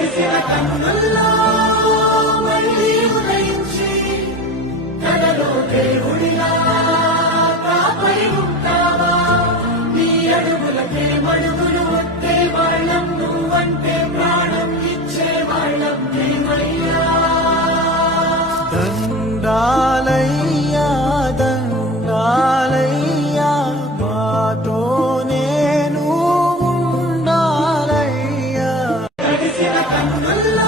తడిసిన కన్నుల్లో మళ్ళీ ఉదయించి కలలో దేవుడిలా కాపై ఉంటావా? నీ అడుగులకే మడుగులు వస్తే వాళ్ళం, నువ్వంటే ప్రాణం ఇచ్చే వాళ్ళం మేమయ్యా. దండాలయ్యా దండాలయ్యా, మాతోనే నువ్వు ఉండాలయ్యా. తడిసిన కన్నుల్లో